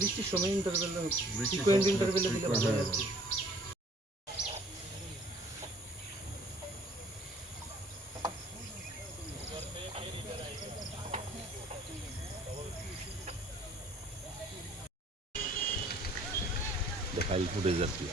বৃষ্টির সময় interval frequent ইন্টারভেলে দিলে ভালো হয়। ফাইল ফুটেজ আর কি।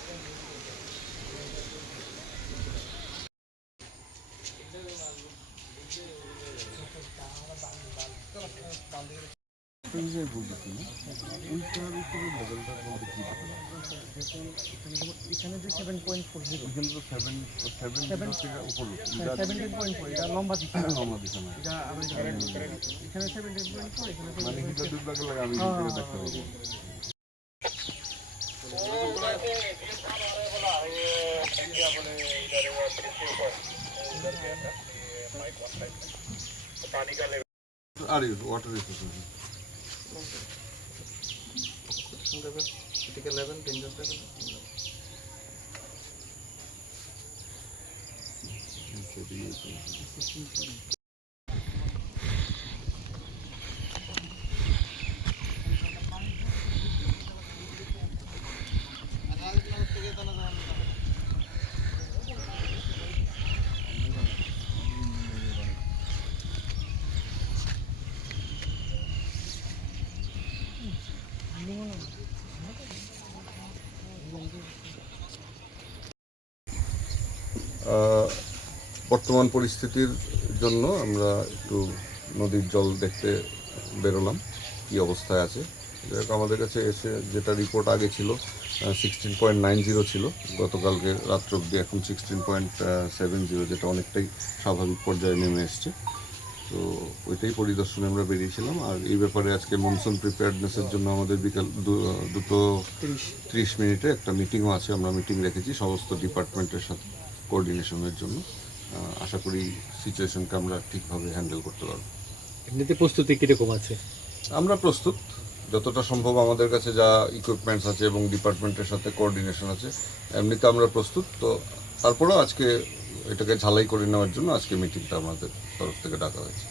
এখানে যে 7.40 এখানে তো 17.4 এটা লম্বা দিছে না, এটা আমি এখানে 17.4 এখানে মানে হিটা দুটো লাগে আমি করে দেখতে পাবো। Are you water resources? Level, critical level, dangerous level. বর্তমান পরিস্থিতির জন্য আমরা একটু নদীর জল দেখতে বেরোলাম কী অবস্থায় আছে। আমাদের কাছে এসে যেটা রিপোর্ট আগে ছিল 16.90 ছিল গতকালকে রাত্র অবধি, এখন 16.70, যেটা অনেকটাই স্বাভাবিক পর্যায়ে নেমে এসছে। তো ওইটাই পরিদর্শনে আমরা বেরিয়েছিলাম। আর এই ব্যাপারে আজকে মনসুন প্রিপেয়ারনেসের জন্য আমাদের বিকাল 2:30 একটা মিটিংও আছে। আমরা মিটিং রেখেছি সমস্ত ডিপার্টমেন্টের সাথে কোঅর্ডিনেশনের জন্য। আশা করি সিচুয়েশনকে আমরা ঠিকভাবে হ্যান্ডেল করতে পারব। এমনিতে প্রস্তুতি কীরকম আছে? আমরা প্রস্তুত, যতটা সম্ভব আমাদের কাছে যা ইকুইপমেন্টস আছে এবং ডিপার্টমেন্টের সাথে কোঅর্ডিনেশন আছে এমনিতে আমরা প্রস্তুত। তো তারপরেও আজকে এটাকে ঝালাই করে নেওয়ার জন্য আজকে মিটিংটা আমাদের তরফ থেকে ডাকা হয়েছে।